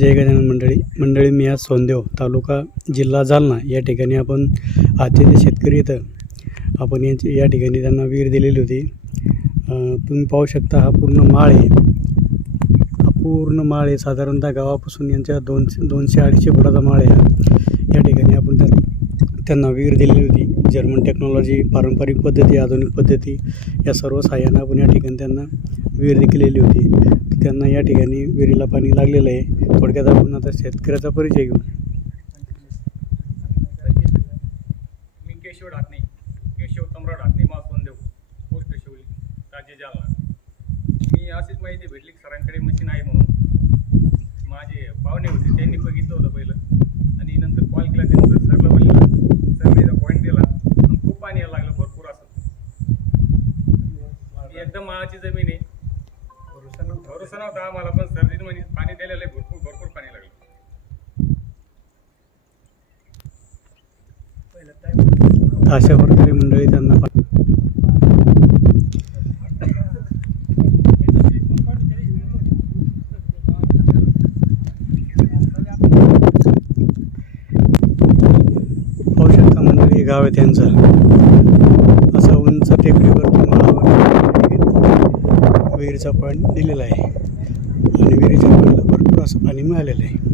जय गजानन मंडळी. मंडळी मी आज सोनदेव तालुका जिल्हा जालना या ठिकाणी आपण आजचे शेतकरी इथं आपण यांची या ठिकाणी त्यांना विहीर दिलेली होती. तुम्ही पाहू शकता हा पूर्ण माळ आहे. हा पूर्ण माळ आहे. साधारणतः गावापासून यांच्या दोनशे दोनशे अडीचशे फुटाचा माळ आहे या ठिकाणी आपण त्या त्यांना विहीर दिलेली होती. जर्मन टेक्नॉलॉजी पारंपरिक पद्धती आधुनिक पद्धती या सर्व सहाय्यानं आपण या ठिकाणी त्यांना विहिरी केलेली होती. त्यांना या ठिकाणी विहिरीला पाणी लागलेलं आहे. थोडक्यात आपण आता शेतकऱ्याचा परिचय घेऊ. मी केशव ढाकणे केशव तमराव ढाकणे मासवनदेव पोस्ट शिवली राजे जालना. मी अशीच माहिती भेटली की सरांकडे मशीन आहे म्हणून. माझे पाहुणे होते त्यांनी बघितलं होतं पहिलं. आणि नंतर कॉल केला त्यानंतर सरला बोलला सरनेचा पॉईंट दिला खूप पाणी यायला लागलं भरपूर असं. एकदम माळाची जमीन आहे. भरोसा नव्हता आम्हाला पण सर्दीने म्हणजे पाणी दिलेलं आहे भरपूर भरपूर पाणी लागलं. अशा प्रकारे मंडळी त्यांना पाहू शकता मंडळी हे गाव आहे त्यांचं. विहिरीचा पाणी दिलेला आहे. आणि विहिरीच्या पाण्याला भरपूर असं पाणी मिळालेलं आहे.